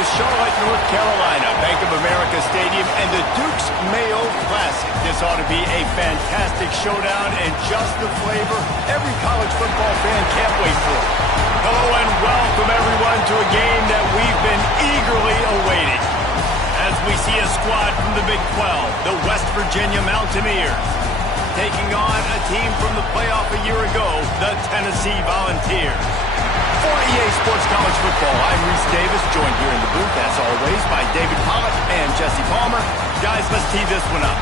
with Charlotte, North Carolina, Bank of America Stadium, and the Duke's Mayo Classic. This ought to be a fantastic showdown and just the flavor every college football fan can't wait for. Hello and welcome everyone to a game that we've been eagerly awaiting. As we see a squad from the Big 12, the West Virginia Mountaineers, taking on a team from the playoff a year ago, the Tennessee Volunteers. For EA Sports College Football, I'm Reese Davis, joined here in the booth, as always, by David Pollock and Jesse Palmer. Guys, let's tee this one up.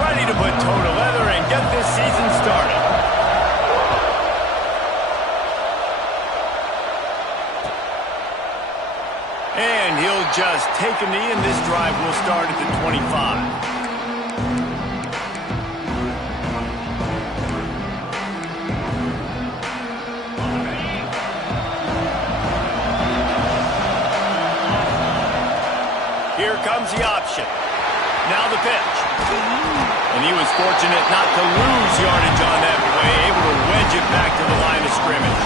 Ready to put toe to leather and get this season started. And he'll just take a knee, and this drive will start at the 25. Here comes the option. Now the pitch. And he was fortunate not to lose yardage on that play, able to wedge it back to the line of scrimmage.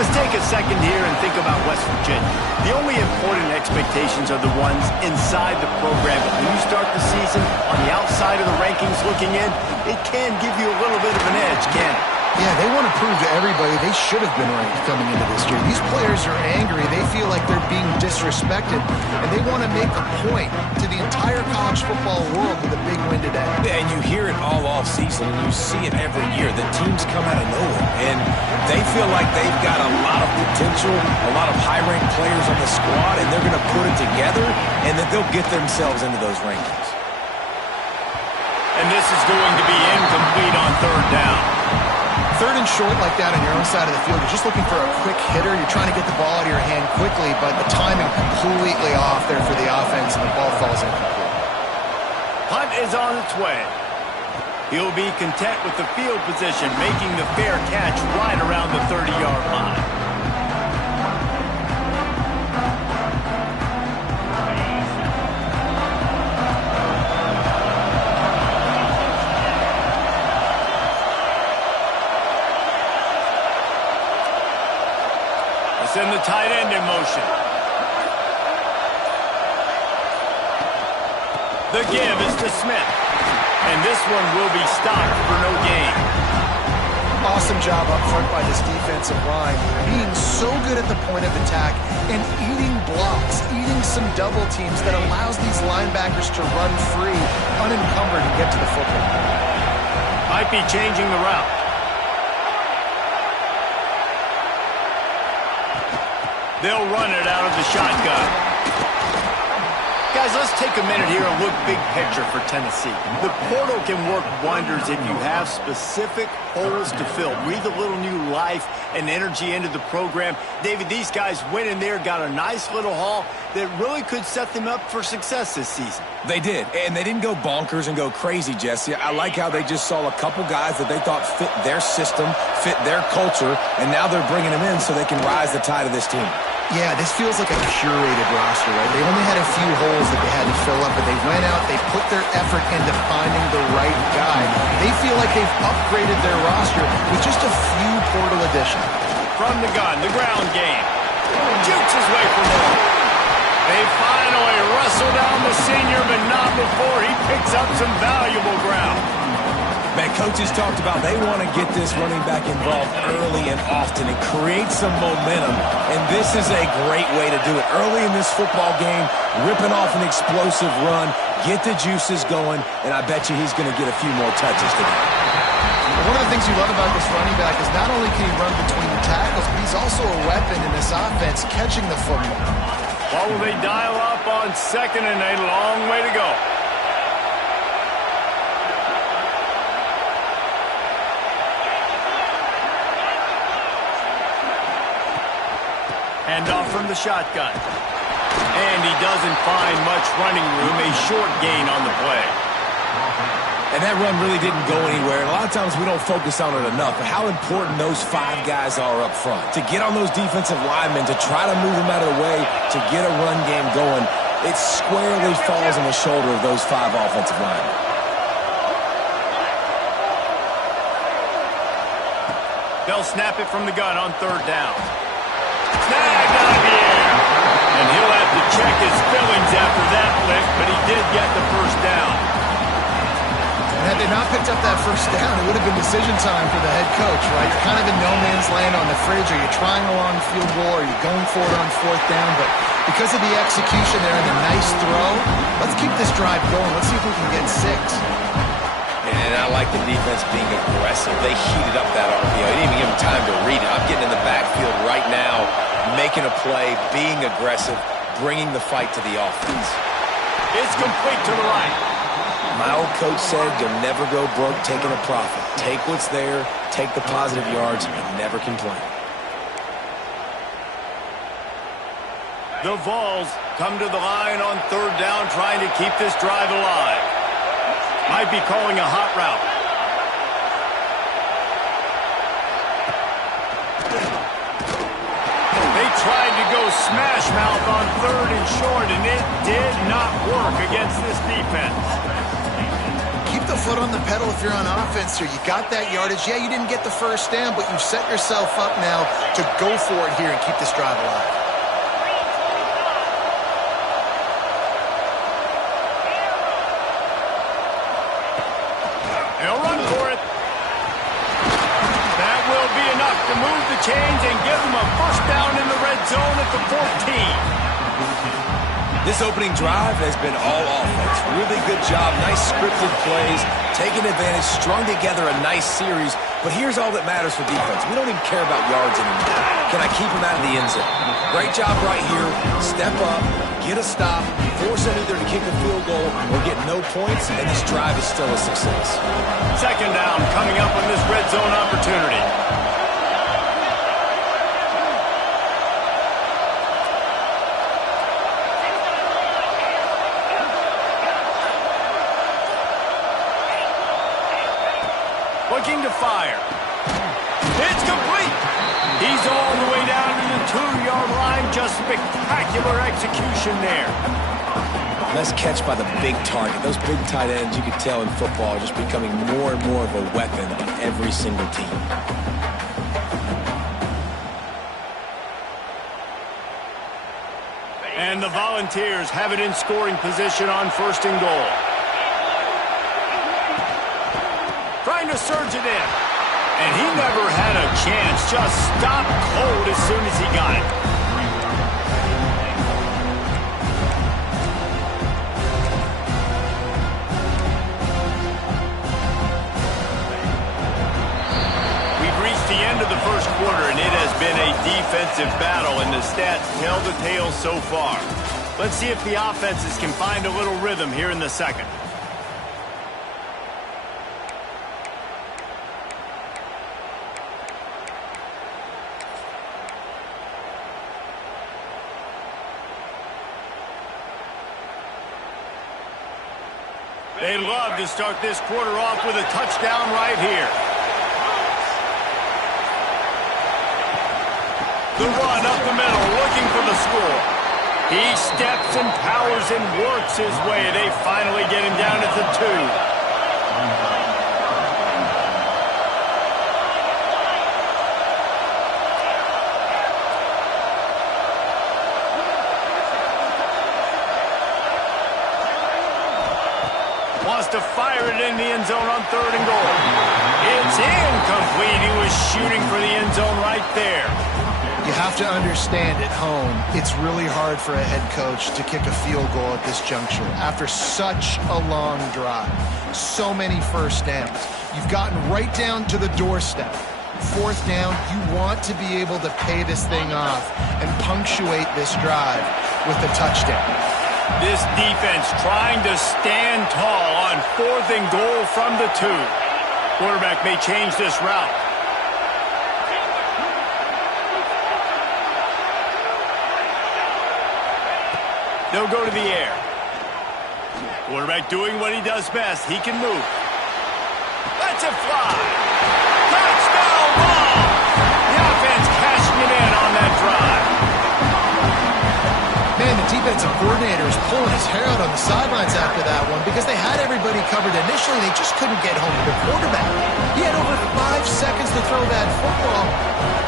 Let's take a second here and think about West Virginia. The only important expectations are the ones inside the program. But when you start the season on the outside of the rankings looking in, it can give you a little bit of an edge, can't it? Yeah, they want to prove to everybody they should have been ranked coming into this year. These players are angry. They feel like they're being disrespected, and they want to make a point to the entire college football world with a big win today. And you hear it all off season, and you see it every year. The teams come out of nowhere, and they feel like they've got a lot of potential, a lot of high-ranked players on the squad, and they're going to put it together, and that they'll get themselves into those rankings. And this is going to be incomplete on third down. Third and short like that on your own side of the field, you're just looking for a quick hitter. You're trying to get the ball out of your hand quickly, but the timing completely off there for the offense, and the ball falls incomplete. Punt is on its way. He'll be content with the field position, making the fair catch right around the 30-yard line. Send the tight end in motion. The give is to Smith. And this one will be stopped for no gain. Awesome job up front by this defensive line, being so good at the point of attack and eating blocks, eating some double teams that allows these linebackers to run free, unencumbered, and get to the football. Might be changing the route. They'll run it out of the shotgun. Guys, let's take a minute here and look big picture for Tennessee. The portal can work wonders if you have specific holes to fill. Breathe a little new life and energy into the program. David, these guys went in there, got a nice little haul that really could set them up for success this season. They did, and they didn't go bonkers and go crazy, Jesse. I like how they just saw a couple guys that they thought fit their system, fit their culture, and now they're bringing them in so they can rise the tide of this team. Yeah, this feels like a curated roster, right? They only had a few holes that they had to fill up, but they went out, they put their effort into finding the right guy. They feel like they've upgraded their roster with just a few portal additions. From the gun, the ground game. Jukes his way from home. They finally wrestle down the senior, but not before he picks up some valuable ground. Man, coaches talked about they want to get this running back involved early and often and create some momentum, and this is a great way to do it. Early in this football game, ripping off an explosive run, get the juices going, and I bet you he's going to get a few more touches today. One of the things you love about this running back is not only can he run between the tackles, but he's also a weapon in this offense, catching the football. What will they dial up on second and a long way to go? Handoff from the shotgun. And he doesn't find much running room, a short gain on the play. And And that run really didn't go anywhere. And a lot of times we don't focus on it enough, but how important those 5 guys are up front. To get on those defensive linemen, to try to move them out of the way, to get a run game going, it squarely falls on the shoulder of those 5 offensive linemen. They'll snap it from the gun on 3rd down. Snagged out of the air. And he'll have to check his feelings after that lick, but he did get the 1st down. And had they not picked up that 1st down, it would have been decision time for the head coach, right? You're kind of in no man's land on the fridge. Are you trying a long field goal? Are you going for it on 4th down? But because of the execution there and the nice throw, let's keep this drive going. Let's see if we can get 6. And I like the defense being aggressive. They heated up that RPO. They didn't even give him time to read it. I'm getting in the backfield right now, making a play, being aggressive, bringing the fight to the offense. It's complete to the right. My old coach said you'll never go broke taking a profit. Take what's there, take the positive yards, and never complain. The Vols come to the line on 3rd down, trying to keep this drive alive. Might be calling a hot route. They tried to go smash mouth on 3rd and short, and it did not work against this defense. Keep the foot on the pedal if you're on offense here. You got that yardage. Yeah, you didn't get the 1st down, but you've set yourself up now to go for it here and keep this drive alive. To move the chains and give them a 1st down in the red zone at the 14. This opening drive has been all offense. Really good job, nice scripted plays, taking advantage, strung together a nice series. But here's all that matters for defense. We don't even care about yards anymore. Can I keep them out of the end zone? Great job right here. Step up, get a stop, force them either to kick a field goal or get no points, and this drive is still a success. 2nd down coming up on this red zone opportunity. Looking to fire. It's complete. He's all the way down to the 2-yard line. Just spectacular execution there. Nice catch by the big target. Those big tight ends, you can tell in football, are just becoming more and more of a weapon on every single team. And the Volunteers have it in scoring position on 1st and goal. Trying to surge it in. And he never had a chance. Just stopped cold as soon as he got it. We've reached the end of the 1st quarter, and it has been a defensive battle, and the stats tell the tale so far. Let's see if the offenses can find a little rhythm here in the 2nd. They'd love to start this quarter off with a touchdown right here. The run up the middle, looking for the score. He steps and powers and works his way. They finally get him down at the 2. Wants to fire it in the end zone on 3rd and goal. It's incomplete. He was shooting for the end zone right there. You have to understand at home, it's really hard for a head coach to kick a field goal at this juncture. After such a long drive, so many 1st downs, you've gotten right down to the doorstep. 4th down, you want to be able to pay this thing off and punctuate this drive with a touchdown. This defense trying to stand tall on 4th and goal from the 2. Quarterback may change this route. They'll go to the air. Quarterback doing what he does best. He can move. Lets it fly. Touchdown ball. The offense cashing it in on that drive. Man, the defensive coordinator is pulling his hair out on the sidelines after that one because they had everybody covered initially. They just couldn't get home to the quarterback. He had over 5 seconds to throw that football.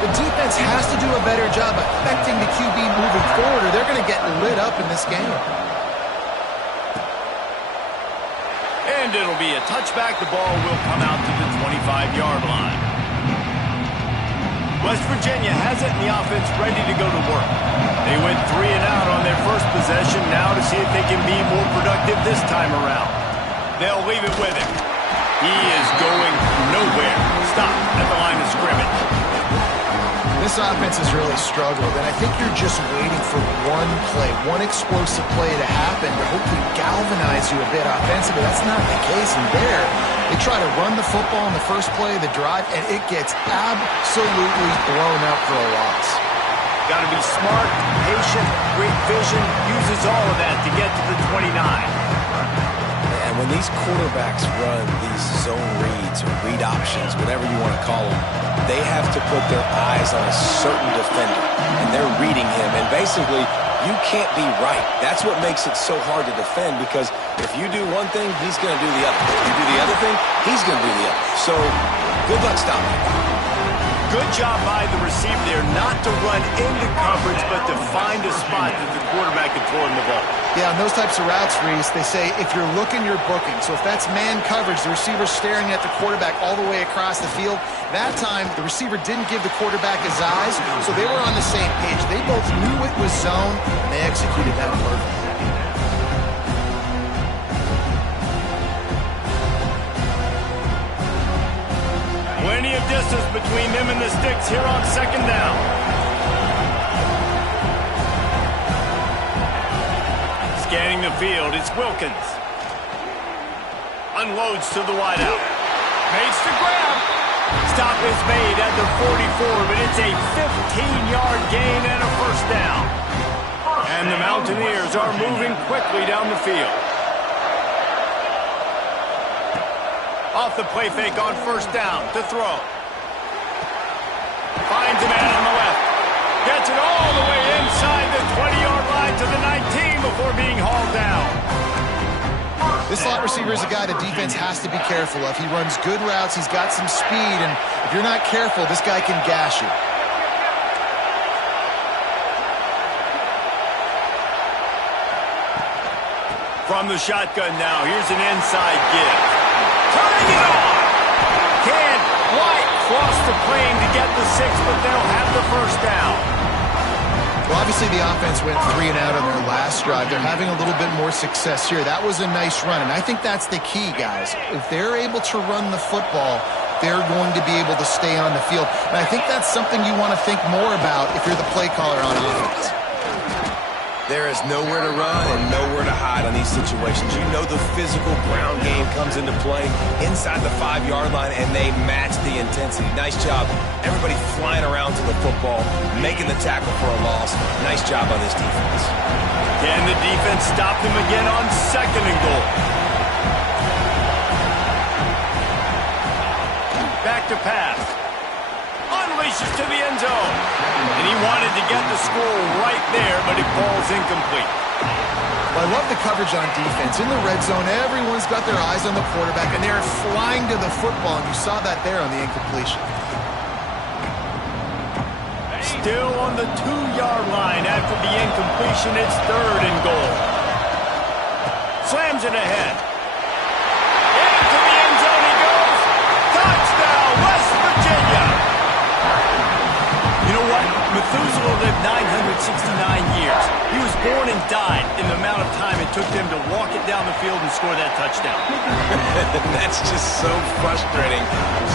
The defense has to do a better job affecting the QB moving forward, or they're going to get lit up in this game. And it'll be a touchback. The ball will come out to the 25-yard line. West Virginia has it, and the offense ready to go to work. They went 3 and out on their first possession, now to see if they can be more productive this time around. They'll leave it with him. He is going nowhere. Stop at the line of scrimmage. This offense has really struggled, and I think you're just waiting for one play, one explosive play to happen to hopefully galvanize you a bit offensively. That's not the case, and there, they try to run the football in the first play of the drive, and it gets absolutely blown up for a loss. Got to be smart, patient, great vision, uses all of that to get to the 29. And when these quarterbacks run these zone reads or read options, whatever you want to call them, they have to put their eyes on a certain defender, and they're reading him. And basically, you can't be right. That's what makes it so hard to defend, because if you do one thing, he's going to do the other. If you do the other thing, he's going to do the other. So good luck stopping. Good job by the receiver there not to run into coverage, but to find a spot that the quarterback can throw him the ball. Yeah, on those types of routes, Reese, they say if you're looking, you're booking. So if that's man coverage, the receiver's staring at the quarterback all the way across the field. That time, the receiver didn't give the quarterback his eyes, so they were on the same page. They both knew it was zone, and they executed that perfectly. Plenty of distance between them and the sticks here on second down. Scanning the field, it's Wilkins. Unloads to the wideout. Makes the grab. Stop is made at the 44, but it's a 15-yard gain and a first down. And the Mountaineers are moving quickly down the field. Off the play fake on first down to throw. Finds a man on the left. Gets it all the way inside the 20-yard line to the 19 before being hauled down. This slot receiver is a guy the defense has to be careful of. He runs good routes. He's got some speed, and if you're not careful, this guy can gash you. From the shotgun now, here's an inside give. Turning it on! Can't quite cross the plane to get the 6, but they'll have the first down. Well, obviously the offense went 3 and out on their last drive. They're having a little bit more success here. That was a nice run, and I think that's the key, guys. If they're able to run the football, they're going to be able to stay on the field. And I think that's something you want to think more about if you're the play caller on offense. There is nowhere to run and nowhere to hide on these situations. You know the physical ground game comes into play inside the 5-yard line, and they match the intensity. Nice job. Everybody flying around to the football, making the tackle for a loss. Nice job on this defense. Can the defense stop them again on second and goal? Back to pass. Unleashes to the end zone. And he wanted to get the score right there, but it falls incomplete. Well, I love the coverage on defense. In the red zone, everyone's got their eyes on the quarterback, and they're flying to the football, and you saw that there on the incompletion. Still on the 2-yard line after the incompletion. It's third and goal. Slams it ahead. Into the end zone he goes. Touchdown, West Virginia. You know what? Methuselah lived 969 years. He was born and died in the amount of time it took them to walk it down the field and score that touchdown. That's just so frustrating.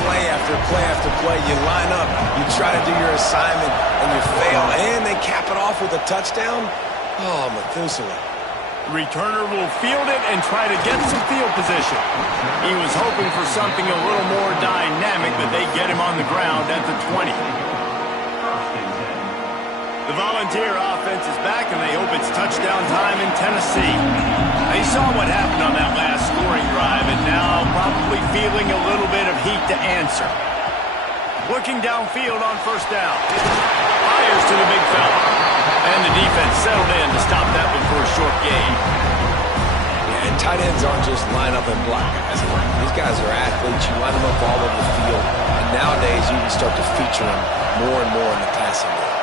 Play after play after play. You line up, you try to do your assignment, and you fail. And they cap it off with a touchdown? Oh, Methuselah. Returner will field it and try to get some field position. He was hoping for something a little more dynamic, but they get him on the ground at the 20. The Volunteer offense is back, and they hope it's touchdown time in Tennessee. They saw what happened on that last scoring drive, and now probably feeling a little bit to answer. Looking downfield on first down. Fires to the big fella. And the defense settled in to stop that one for a short gain. And tight ends aren't just line up and block guys. These guys are athletes. You line them up all over the field. And nowadays, you can start to feature them more and more in the passing game.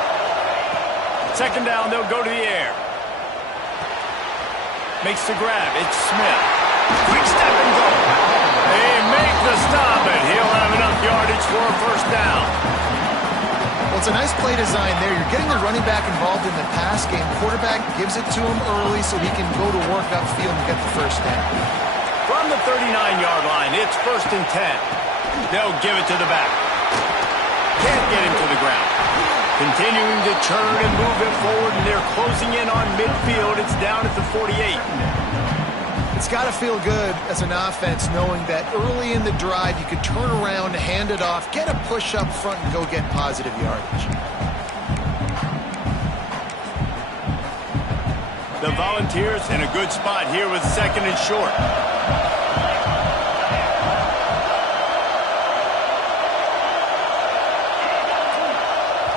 Second down, they'll go to the air. Makes the grab. It's Smith. Quick step and go. They make the stop, and he'll have enough yardage for a first down. Well, it's a nice play design there. You're getting the running back involved in the pass game. Quarterback gives it to him early so he can go to work upfield and get the first down. From the 39-yard line, it's 1st and 10. They'll give it to the back. Can't get him to the ground. Continuing to churn and move it forward, and they're closing in on midfield. It's down at the 48. It's got to feel good as an offense knowing that early in the drive you can turn around, hand it off, get a push up front, and go get positive yardage. The Volunteers in a good spot here with 2nd and short.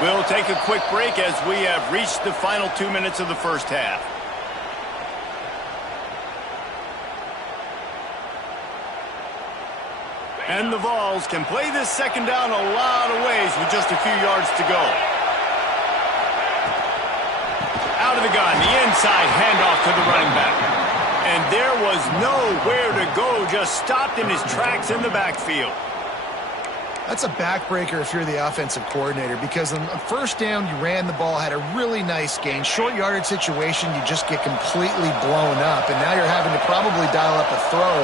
We'll take a quick break as we have reached the final 2 minutes of the first half. And the Vols can play this second down a lot of ways with just a few yards to go. Out of the gun, the inside handoff to the running back. And there was nowhere to go, just stopped in his tracks in the backfield. That's a backbreaker if you're the offensive coordinator, because on first down you ran the ball, had a really nice gain. Short yardage situation, you just get completely blown up, and now you're having to probably dial up a throw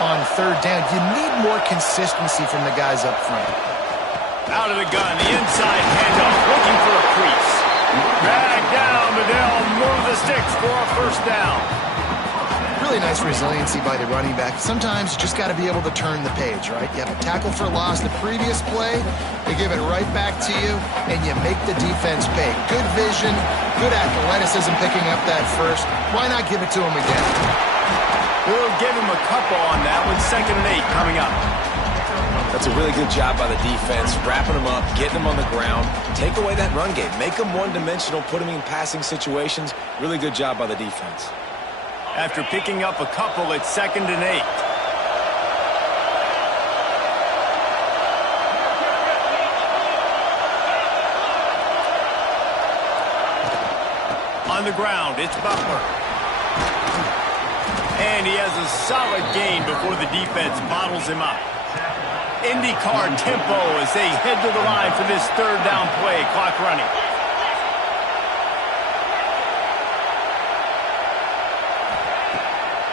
on third down. You need more consistency from the guys up front. Out of the gun, the inside handoff, looking for a crease. Drag down, but they'll move the sticks for a first down. Really nice resiliency by the running back. Sometimes you just got to be able to turn the page, right? You have a tackle for loss the previous play, they give it right back to you, and you make the defense pay. Good vision, good athleticism picking up that first. Why not give it to him again? We'll give him a couple on that one. 2nd and 8 coming up. That's a really good job by the defense, wrapping them up, getting them on the ground. Take away that run game. Make them one-dimensional, put them in passing situations. Really good job by the defense. After picking up a couple, it's 2nd and 8. On the ground, it's Butler. And he has a solid gain before the defense bottles him up. IndyCar tempo as they head to the line for this third down play. Clock running.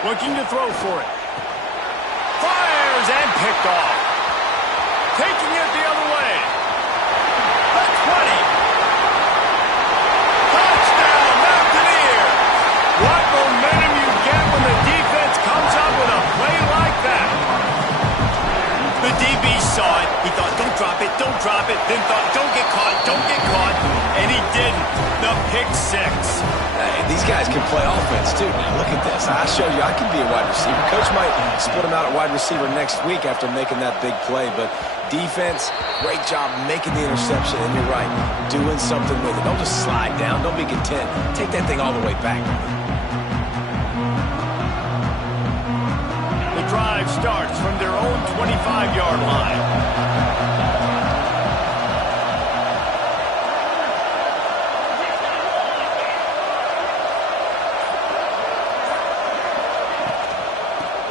Looking to throw for it. Fires and picked off. Taking it the other way. The 20. Touchdown, Mountaineers. What momentum you get when the defense comes up with a play like that. The DB saw it. He thought, don't drop it, don't drop it. Then thought, don't get caught, don't get caught. And he didn't. The pick six. These guys can play offense, too. Now, look at this. I showed you I can be a wide receiver. Coach might split him out at wide receiver next week after making that big play. But defense, great job making the interception. And you're right, doing something with it. Don't just slide down. Don't be content. Take that thing all the way back. The drive starts from their own 25-yard line.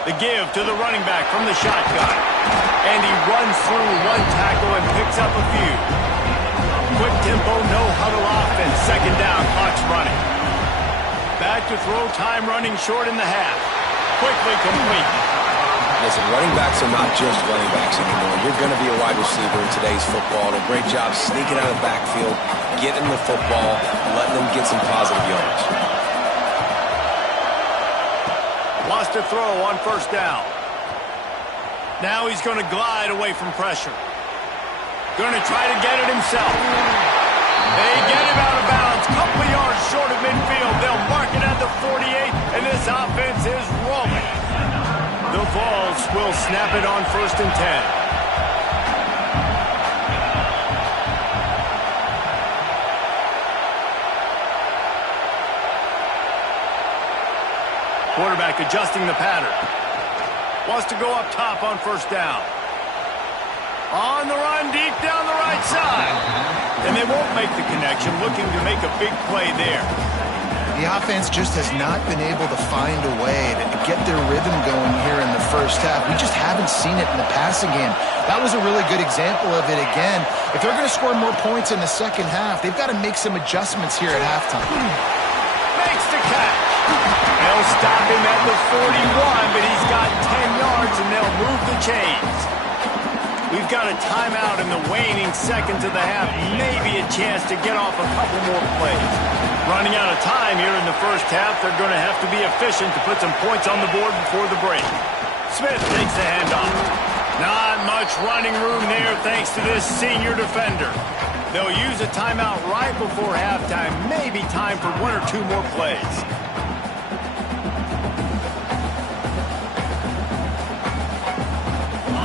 The give to the running back from the shotgun. And he runs through one tackle and picks up a few. Quick tempo, no huddle offense. 2nd down, clock's running. Back to throw, time running short in the half. Quickly complete. Listen, running backs are not just running backs anymore. You're going to be a wide receiver in today's football. And a great job sneaking out of the backfield, getting the football, and letting them get some positive yards. Lost a throw on first down. Now he's going to glide away from pressure. Going to try to get it himself. They get him out of bounds. Couple of yards short of midfield. They'll mark it at the 48, and this offense is rolling. The Vols will snap it on 1st and 10. Quarterback adjusting the pattern. Wants to go up top on first down. On the run, deep down the right side. And they won't make the connection, looking to make a big play there. The offense just has not been able to find a way to get their rhythm going here in the first half. We just haven't seen it in the passing game. That was a really good example of it again. If they're going to score more points in the second half, they've got to make some adjustments here at halftime. Makes the catch. They'll stop him at the 41, but he's got 10 yards, and they'll move the chains. We've got a timeout in the waning seconds of the half. Maybe a chance to get off a couple more plays. Running out of time here in the first half. They're going to have to be efficient to put some points on the board before the break. Smith takes the handoff. Not much running room there thanks to this senior defender. They'll use a timeout right before halftime. Maybe time for one or two more plays.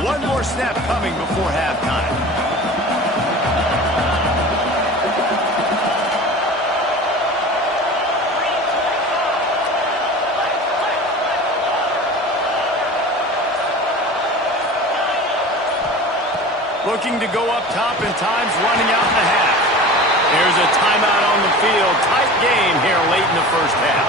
One more snap coming before halftime. Looking to go up top, and time's running out in the half. There's a timeout on the field. Tight game here late in the first half.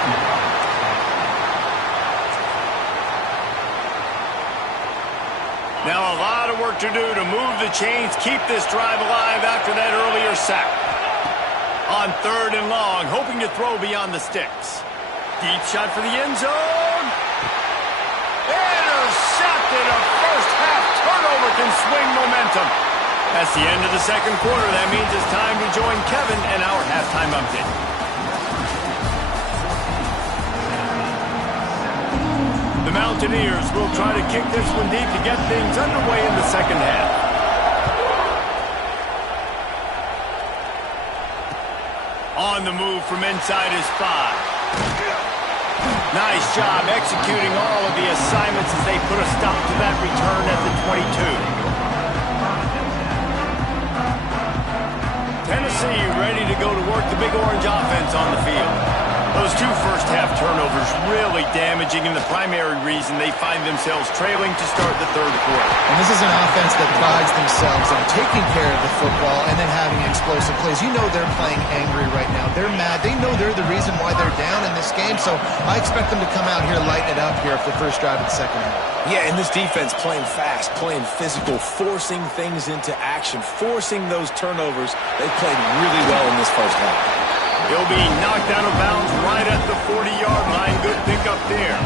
Now a lot of work to do to move the chains, keep this drive alive after that earlier sack. On third and long, hoping to throw beyond the sticks. Deep shot for the end zone. Intercepted. A first half turnover can swing momentum. That's the end of the second quarter. That means it's time to join Kevin and our halftime update. The Mountaineers will try to kick this one deep to get things underway in the second half. On the move from inside his 5. Nice job executing all of the assignments as they put a stop to that return at the 22. Tennessee ready to go to work the Big Orange offense on the field. Those two first-half turnovers really damaging, and the primary reason they find themselves trailing to start the third quarter. And this is an offense that prides themselves on taking care of the football and then having explosive plays. You know they're playing angry right now. They're mad. They know they're the reason why they're down in this game, so I expect them to come out here, lighten it up here for the first drive of the second half. Yeah, and this defense playing fast, playing physical, forcing things into action, forcing those turnovers. They played really well in this first half. He'll be knocked out of bounds right at the 40-yard line. Good pickup there.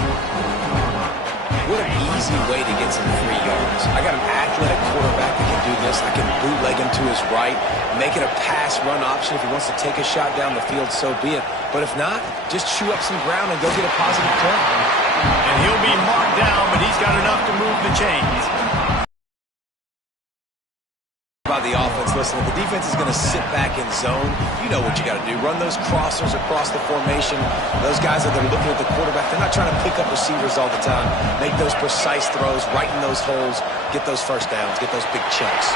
What an easy way to get some 3 yards. I got an athletic quarterback that can do this. I can bootleg him to his right, make it a pass-run option. If he wants to take a shot down the field, so be it. But if not, just chew up some ground and go get a positive play. And he'll be marked down, but he's got enough to move the chains. By the offense, listen, if the defense is going to sit back in zone, you know what you got to do. Run those crossers across the formation. Those guys that are looking at the quarterback, they're not trying to pick up receivers all the time. Make those precise throws, right in those holes, get those first downs, get those big chunks.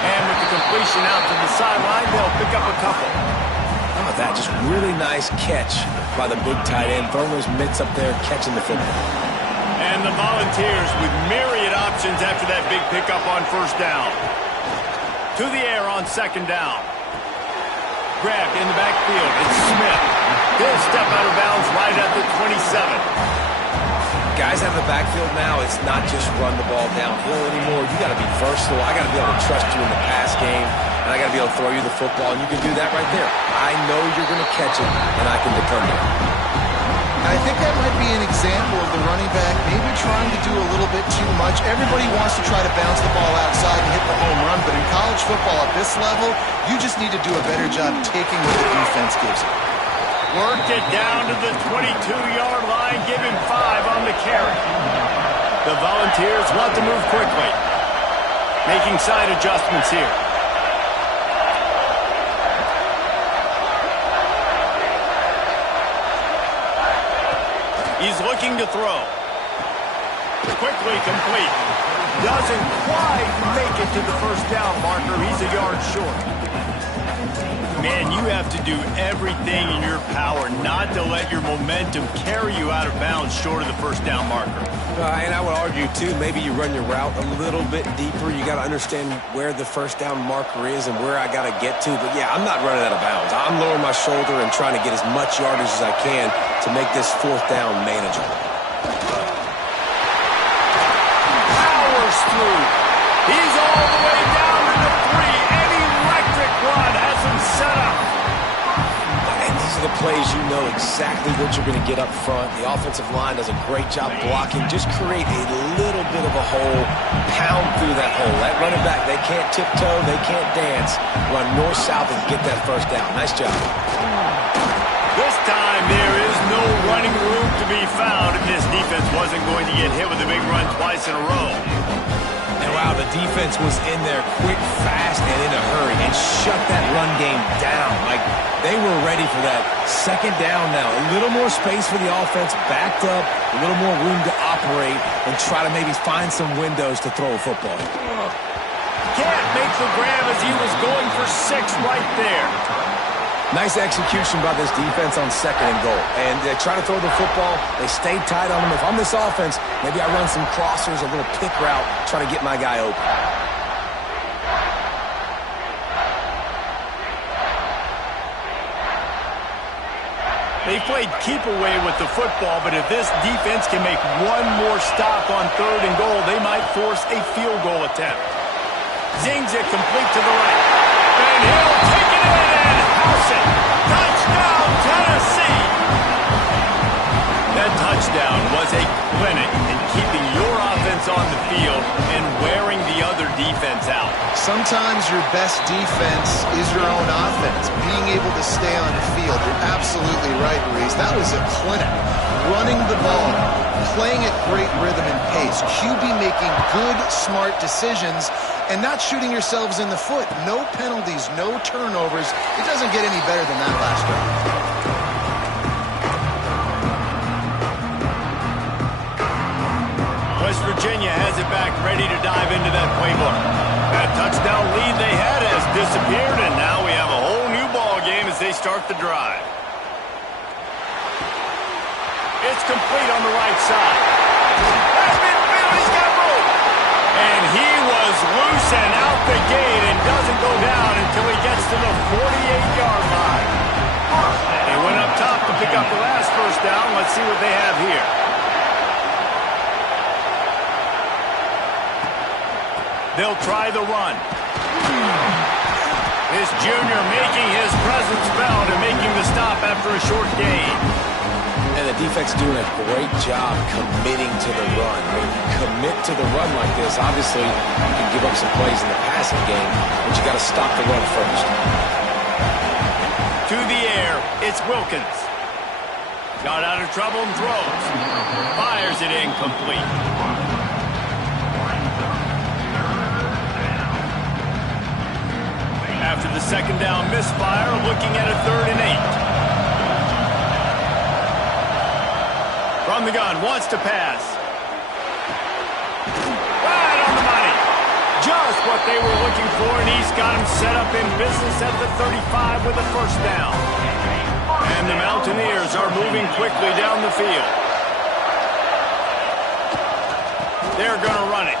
And with the completion out to the sideline, they'll pick up a couple. Oh, that just really nice catch by the big tight end, throwing those mitts up there, catching the football. And the Volunteers with myriad options after that big pickup on first down. To the air on second down. Grabbed in the backfield. It's Smith. He'll step out of bounds right at the 27. Guys out of the backfield now, it's not just run the ball downhill anymore. You got to be versatile. I got to be able to trust you in the pass game, and I got to be able to throw you the football, and you can do that right there. I know you're going to catch it, and I can depend on it. I think that might be an example of the running back maybe trying to do a little bit too much. Everybody wants to try to bounce the ball outside and hit the home run, but in college football at this level, you just need to do a better job taking what the defense gives you. Worked it down to the 22-yard line, give him 5 on the carry. The Volunteers want to move quickly, making side adjustments here. He's looking to throw. Quickly complete. Doesn't quite make it to the first down marker. He's a yard short. Man, you have to do everything in your power not to let your momentum carry you out of bounds short of the first down marker. And I would argue, too, maybe you run your route a little bit deeper. You got to understand where the first down marker is and where I got to get to. But, yeah, I'm not running out of bounds. I'm lowering my shoulder and trying to get as much yardage as I can to make this fourth down manageable. Powers through. He's all the way down to the 3. An electric run has him set up. And these are the plays you know exactly what you're going to get up front. The offensive line does a great job blocking. Just create a little bit of a hole, pound through that hole. That running back, they can't tiptoe, they can't dance. Run north-south and get that first down. Nice job. This time there is no running room to be found if this defense wasn't going to get hit with a big run twice in a row. And wow, the defense was in there quick, fast, and in a hurry and shut that run game down. Like, they were ready for that second down now. A little more space for the offense, backed up, a little more room to operate and try to maybe find some windows to throw a football. Can't make the grab as he was going for 6 right there. Nice execution by this defense on second and goal. And they try to throw the football. They stay tight on them. If I'm this offense, maybe I run some crossers, a little pick route, try to get my guy open. They played keep away with the football, but if this defense can make one more stop on third and goal, they might force a field goal attempt. Zings it complete to the right. And he'll take it in and house it. Touchdown, Tennessee! That touchdown was a clinic in keeping your offense on the field and wearing the other defense out. Sometimes your best defense is your own offense. Being able to stay on the field. You're absolutely right, Reese. That was a clinic. Running the ball, playing at great rhythm and pace. QB making good, smart decisions and not shooting yourselves in the foot. No penalties, no turnovers. It doesn't get any better than that last drive. West Virginia has it back, ready to dive into that playbook. That touchdown lead they had has disappeared, and now we have a whole new ball game as they start the drive. It's complete on the right side. That's midfield, he's got room. And he was loose and out the gate and doesn't go down until he gets to the 48-yard line. They went up top to pick up the last first down. Let's see what they have here. They'll try the run. This junior making his presence felt and making the stop after a short gain. And the defense doing a great job committing to the run. When you commit to the run like this, obviously you can give up some plays in the passing game, but you got to stop the run first. To the air, it's Wilkins. Got out of trouble and throws. Fires it incomplete. After the second down misfire, looking at a 3rd and 8. From the gun, wants to pass. Right on the money. Just what they were looking for, and he's got him set up in business at the 35 with a first down. And the Mountaineers are moving quickly down the field. They're going to run it.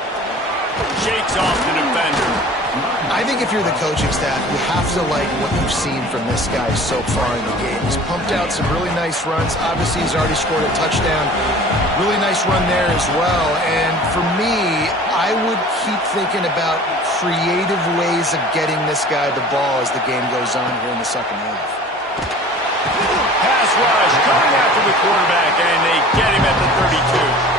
Shakes off the defender. I think if you're the coaching staff, you have to like what you've seen from this guy so far in the game. He's pumped out some really nice runs. Obviously, he's already scored a touchdown. Really nice run there as well. And for me, I would keep thinking about creative ways of getting this guy the ball as the game goes on here in the second half. Pass rush coming after the quarterback, and they get him at the 32.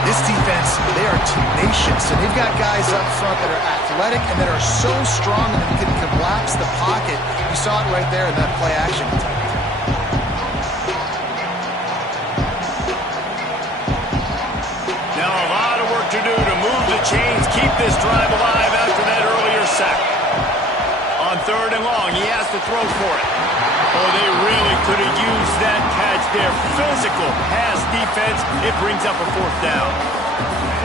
This defense, they are tenacious, and they've got guys up front that are athletic and that are so strong that they can collapse the pocket. You saw it right there in that play action attempt. Now a lot of work to do to move the chains, keep this drive alive after that earlier sack. On 3rd and long, he has to throw for it. Oh, they really could have used that catch there. Physical pass defense. It brings up a 4th down.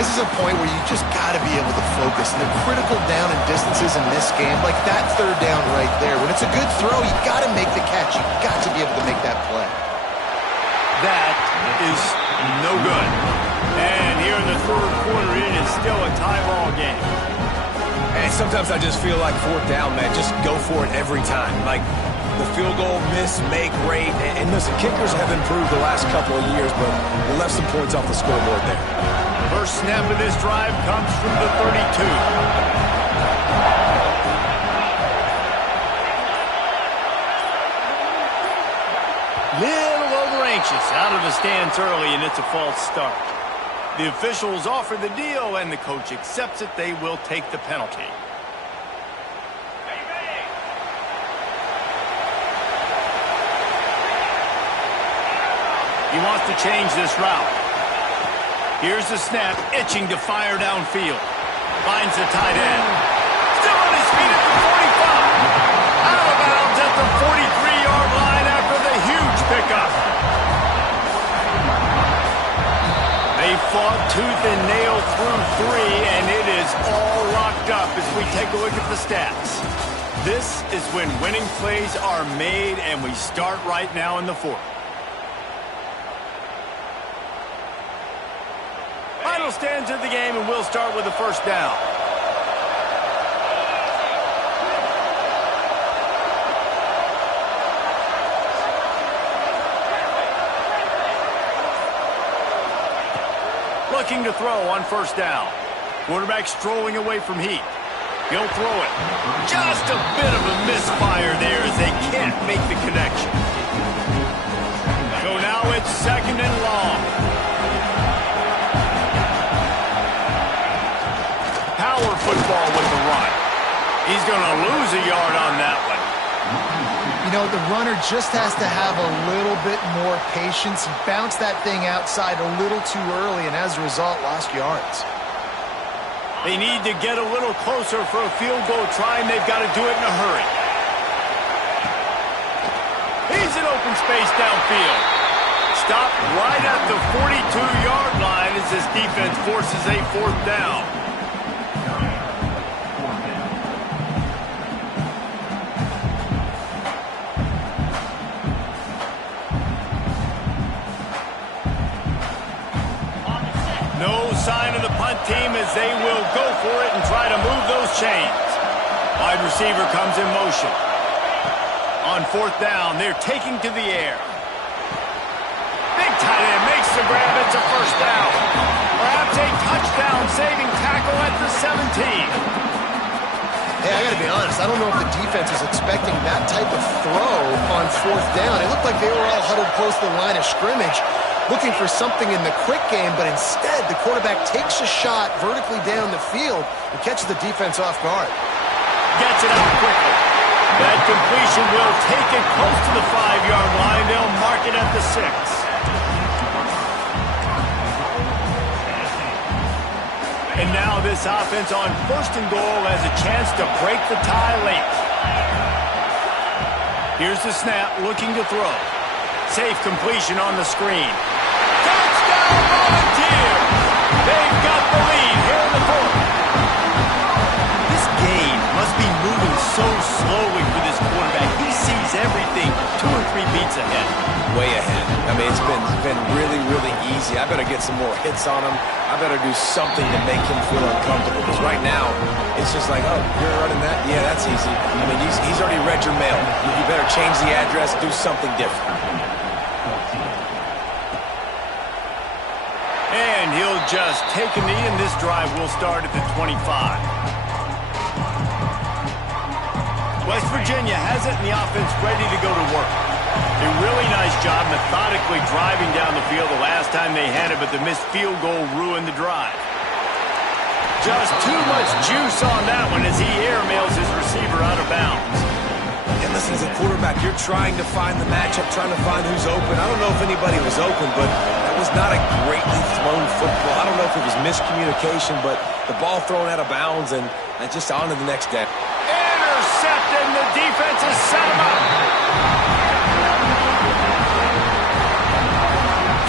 This is a point where you just got to be able to focus. And the critical down and distances in this game, like that third down right there, when it's a good throw, you got to make the catch. You got to be able to make that play. That is no good. And here in the third quarter, it is still a tie ball game. And sometimes I just feel like fourth down, man, just go for it every time. Like the field goal miss, make rate. And listen, kickers have improved the last couple of years, but we left some points off the scoreboard there. First snap of this drive comes from the 32. Little over-anxious out of the stands early, and it's a false start. The officials offer the deal, and the coach accepts it. They will take the penalty. He wants to change this route. Here's the snap, itching to fire downfield. Finds the tight end. Still on his feet at the 45. Out of bounds at the 43-yard line after the huge pickup. They fought tooth and nail through 3, and it is all locked up as we take a look at the stats. This is when winning plays are made, and we start right now in the fourth. Final stands of the game, and we'll start with the first down. Looking to throw on first down. Quarterback strolling away from heat. He'll throw it. Just a bit of a misfire there as they can't make the connection. So now it's second and long. Power football with the run. He's going to lose a yard on that one. You know, the runner just has to have a little bit more patience. He bounced that thing outside a little too early, and as a result, lost yards. They need to get a little closer for a field goal try, and they've got to do it in a hurry. He's in open space downfield. Stopped right at the 42-yard line as this defense forces a fourth down. No sign of the punt team as they will go for it and try to move those chains. Wide receiver comes in motion. On fourth down, they're taking to the air. Big tight end makes the grab. It's a first down. Perhaps a touchdown-saving tackle at the 17. Hey, I got to be honest. I don't know if the defense was expecting that type of throw on fourth down. It looked like they were all huddled close to the line of scrimmage, looking for something in the quick game, but instead the quarterback takes a shot vertically down the field and catches the defense off guard. Gets it out quickly. That completion will take it close to the 5-yard line. They'll mark it at the 6. And now this offense on first and goal has a chance to break the tie late. Here's the snap, looking to throw. Safe completion on the screen. Touchdown, Volunteers! They've got the lead here in the fourth. This game must be moving so slowly for this quarterback. He sees everything 2 or 3 beats ahead. Way ahead. I mean, it's been really, really easy. I better get some more hits on him. I better do something to make him feel uncomfortable. Because right now, it's just like, oh, you're running that? Yeah, that's easy. I mean, he's already read your mail. You better change the address, do something different. And he'll just take a knee, and this drive will start at the 25. West Virginia has it, and the offense ready to go to work. A really nice job methodically driving down the field the last time they had it, but the missed field goal ruined the drive. Just too much juice on that one as he airmails his receiver out of bounds. And listen, as a quarterback, you're trying to find the matchup, trying to find who's open. I don't know if anybody was open, but that was not a greatly thrown football. I don't know if it was miscommunication, but the ball thrown out of bounds and just on to the next day. Intercepted, and the defense has set him up.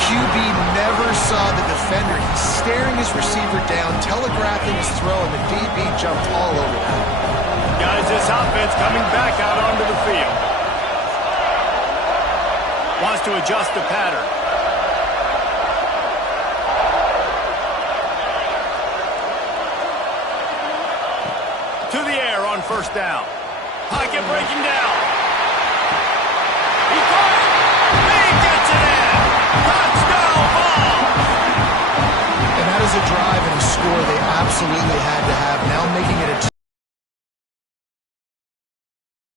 QB never saw the defender. He's staring his receiver down, telegraphing his throw, and the DB jumped all over that. Guys, this offense coming back out onto the field. Wants to adjust the pattern. To the air on first down. Pocket breaking down. He caught it. He gets it in. Touchdown ball. And that is a drive and a score they absolutely had to have. Now making it a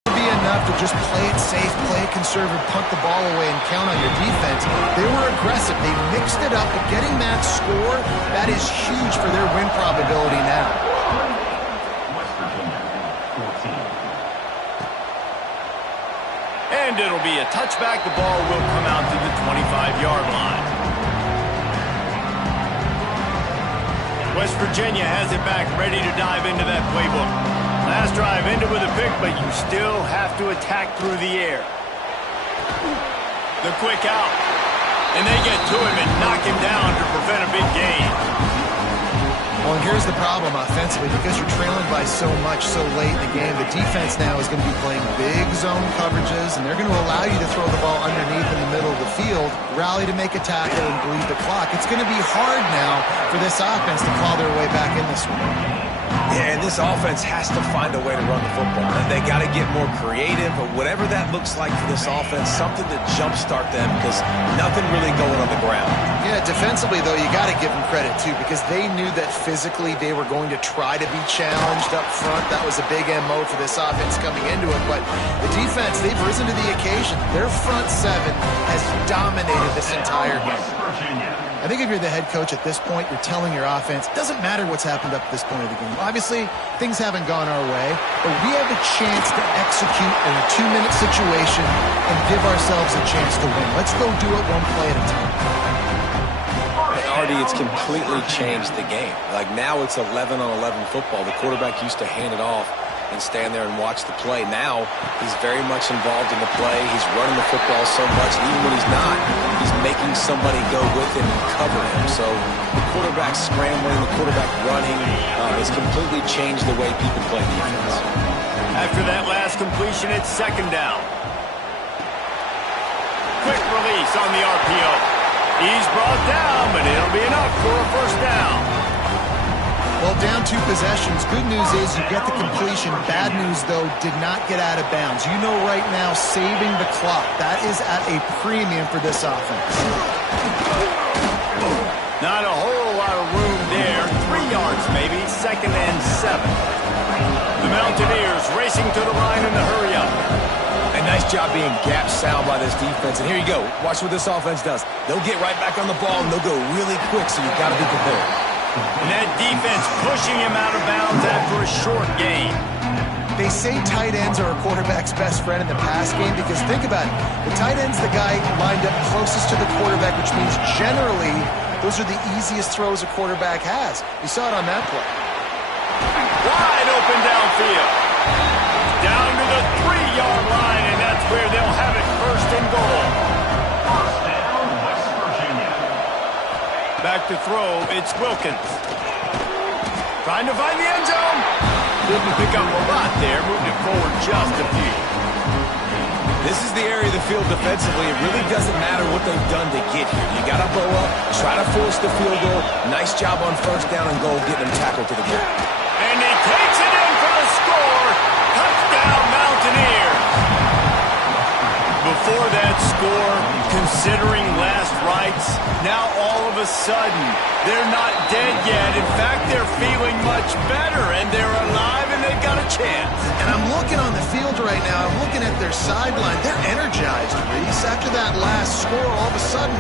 be enough to just play it safe, play it conservative, punt the ball away, and count on your defense. They were aggressive. They mixed it up, but getting that score, that is huge for their win probability now. And it'll be a touchback. The ball will come out to the 25-yard line. West Virginia has it back, ready to dive into that playbook. Last drive ended with a pick, but you still have to attack through the air. The quick out. And they get to him and knock him down to prevent a big gain. Well, and here's the problem offensively. Because you're trailing by so much so late in the game, the defense now is going to be playing big zone coverages, and they're going to allow you to throw the ball underneath in the middle of the field, rally to make a tackle, and bleed the clock. It's going to be hard now for this offense to claw their way back in this one. Yeah, and this offense has to find a way to run the football. And they got to get more creative, or whatever that looks like for this offense, something to jumpstart them, because nothing really going on the ground. Yeah, defensively, though, you got to give them credit, too, because they knew that physically they were going to try to be challenged up front. That was a big MO for this offense coming into it. But the defense, they've risen to the occasion. Their front seven has dominated this entire game. I think if you're the head coach at this point, you're telling your offense, it doesn't matter what's happened up to this point of the game. Obviously, things haven't gone our way, but we have a chance to execute in a 2-minute situation and give ourselves a chance to win. Let's go do it one play at a time. Artie, it's completely changed the game. Like, now it's 11-on-11 football. The quarterback used to hand it off and stand there and watch the play. Now he's very much involved in the play. He's running the football so much, and even when he's not, he's making somebody go with him and cover him. So the quarterback scrambling, the quarterback running has completely changed the way people play defense. After that last completion, it's second down. Quick release on the RPO. He's brought down, but it'll be enough for a first down. Well, down 2 possessions. Good news is you get the completion. Bad news, though, did not get out of bounds. You know right now, saving the clock, that is at a premium for this offense. Not a whole lot of room there. 3 yards, maybe. Second and 7. The Mountaineers racing to the line in the hurry up. A nice job being gap sound by this defense. And here you go. Watch what this offense does. They'll get right back on the ball, and they'll go really quick, so you've got to be prepared. And that defense pushing him out of bounds after a short gain. They say tight ends are a quarterback's best friend in the pass game because think about it. The tight end's the guy lined up closest to the quarterback, which means generally those are the easiest throws a quarterback has. You saw it on that play. Wide open downfield. Down to the 3-yard line, and that's where they'll have it first and goal. Back to throw, it's Wilkins. Trying to find the end zone. Didn't pick up a lot there, moved it forward just a few. This is the area of the field defensively. It really doesn't matter what they've done to get here. You got to bow up, try to force the field goal. Nice job on first down and goal, getting them tackled to the ground. And he takes it in for the score. Touchdown, Mountaineers. Before that score, considering last rites, now all of a sudden, they're not dead yet. In fact, they're feeling much better, and they're alive, and they've got a chance. And I'm looking on the field right now. I'm looking at their sideline. They're energized, Reese. After that last score, all of a sudden,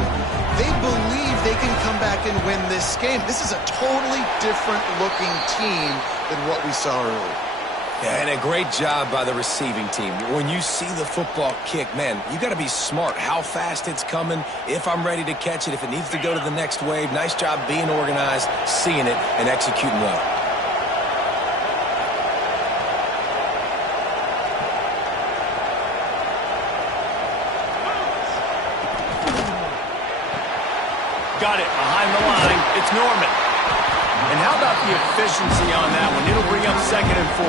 they believe they can come back and win this game. This is a totally different-looking team than what we saw earlier. Yeah, and a great job by the receiving team. When you see the football kick, man, you got to be smart how fast it's coming, if I'm ready to catch it, if it needs to go to the next wave. Nice job being organized, seeing it, and executing well. Got it behind the line. It's Norman. And how about the efficiency on that one? It'll bring up 2nd and 4.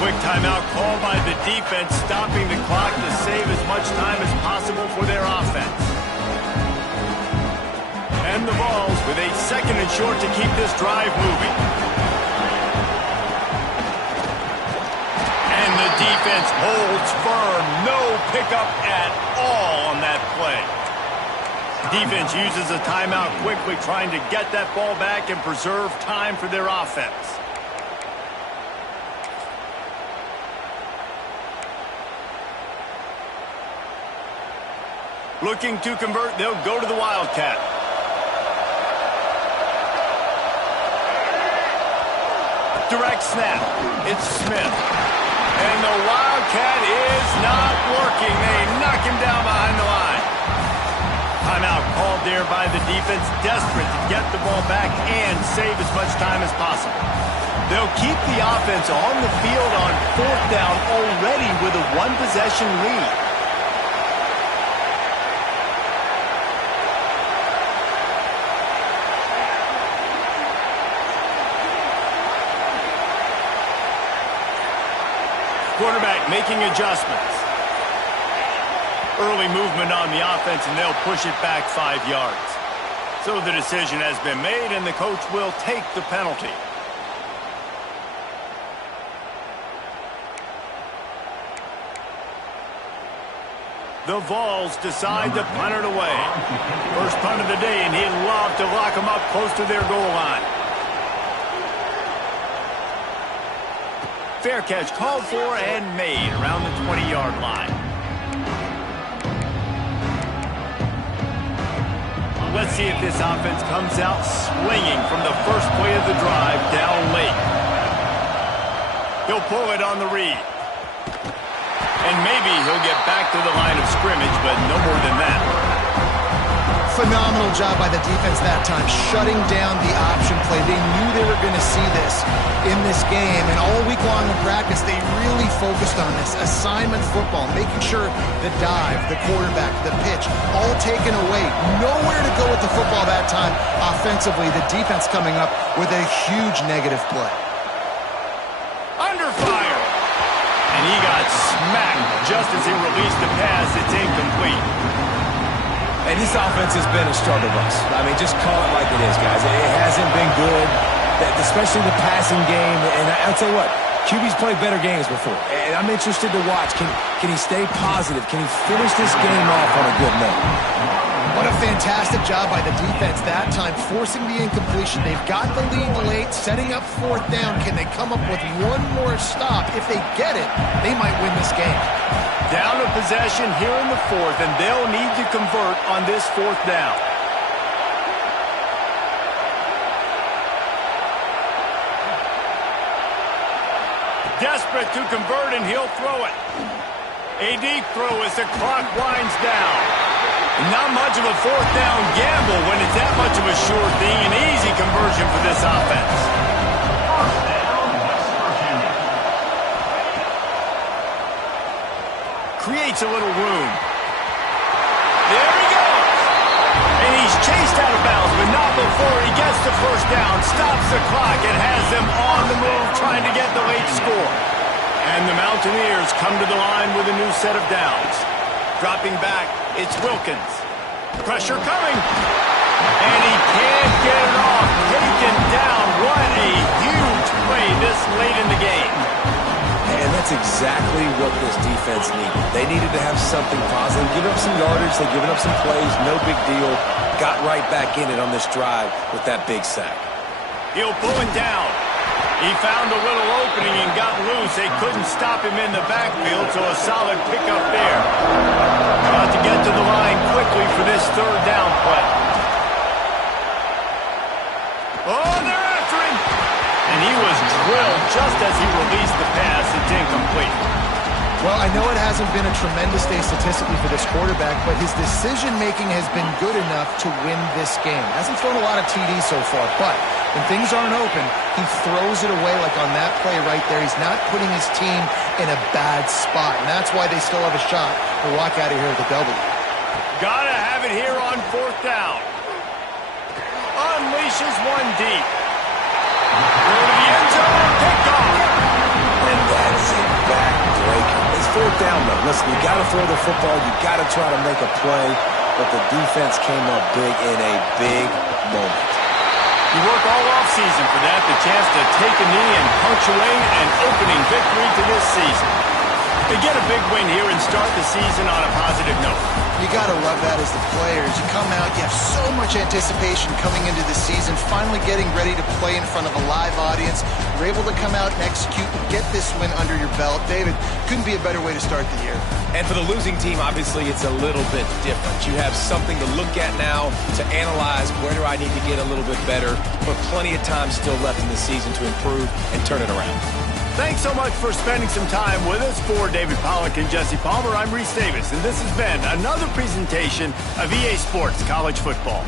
Quick timeout called by the defense, stopping the clock to save as much time as possible for their offense. And the balls with a 2nd and short to keep this drive moving. And the defense holds firm. No pickup at all on that play. Defense uses a timeout quickly, trying to get that ball back and preserve time for their offense. Looking to convert, they'll go to the Wildcat. Direct snap. It's Smith. And the Wildcat is not working. They knock him down behind the line. Timeout called there by the defense, desperate to get the ball back and save as much time as possible. They'll keep the offense on the field on 4th down already with a 1-possession lead. Quarterback making adjustments. Early movement on the offense, and they'll push it back 5 yards. So the decision has been made, and the coach will take the penalty. The Vols decide to punt it away. First punt of the day, and he'd love to lock them up close to their goal line. Fair catch called for and made around the 20-yard line. Let's see if this offense comes out swinging from the first play of the drive down late. He'll pull it on the read. And maybe he'll get back to the line of scrimmage, but no more than that. Phenomenal job by the defense that time, shutting down the option play. They knew they were going to see this in this game, and all week long in practice, they really focused on this assignment football, making sure the dive, the quarterback, the pitch, all taken away. Nowhere to go with the football that time offensively. The defense coming up with a huge negative play. Under fire! And he got smacked just as he released the pass. It's incomplete. And this offense has been a struggle bus. I mean, just call it like it is, guys. It hasn't been good, especially the passing game. And I'll tell you what, QB's played better games before. And I'm interested to watch. Can he stay positive? Can he finish this game off on a good note? What a fantastic job by the defense that time, forcing the incompletion. They've got the lead late, setting up 4th down. Can they come up with one more stop? If they get it, they might win this game. Down a possession here in the 4th, and they'll need to convert on this 4th down. Desperate to convert, and he'll throw it. A deep throw as the clock winds down. Not much of a 4th down gamble when it's that much of a sure thing. An easy conversion for this offense. Creates a little room. There he goes. And he's chased out of bounds, but not before he gets the 1st down. Stops the clock and has them on the move trying to get the late score. And the Mountaineers come to the line with a new set of downs. Dropping back, it's Wilkins. Pressure coming. And he can't get it off. Taken down. What a huge play this late in the game. And that's exactly what this defense needed. They needed to have something positive. Give up some yardage. They've given up some plays. No big deal. Got right back in it on this drive with that big sack. He'll pull it down. He found a little opening and got loose. They couldn't stop him in the backfield, so a solid pickup there. About to get to the line quickly for this 3rd down play. Oh, they're after him! And he was drilled just as he released the pass. It's incomplete. Well, I know it hasn't been a tremendous day statistically for this quarterback, but his decision-making has been good enough to win this game. Hasn't thrown a lot of TDs so far, but when things aren't open, he throws it away like on that play right there. He's not putting his team in a bad spot, and that's why they still have a shot to walk out of here with a W. Gotta have it here on 4th down. unleashes one deep. Go to the end zone, pick off. And that is a back-breaker. It's fourth down, though. Listen, you got to throw the football. You got to try to make a play. But the defense came up big in a big moment. You work all offseason for that, the chance to take a knee and punctuate an opening victory to this season. They get a big win here and start the season on a positive note. You got to love that as the players. You come out, you have so much anticipation coming into the season, finally getting ready to play in front of a live audience. You're able to come out and execute and get this win under your belt. David, couldn't be a better way to start the year. And for the losing team, obviously, it's a little bit different. You have something to look at now to analyze where do I need to get a little bit better, but plenty of time still left in the season to improve and turn it around. Thanks so much for spending some time with us. For David Pollack and Jesse Palmer, I'm Reese Davis, and this has been another presentation of EA Sports College Football.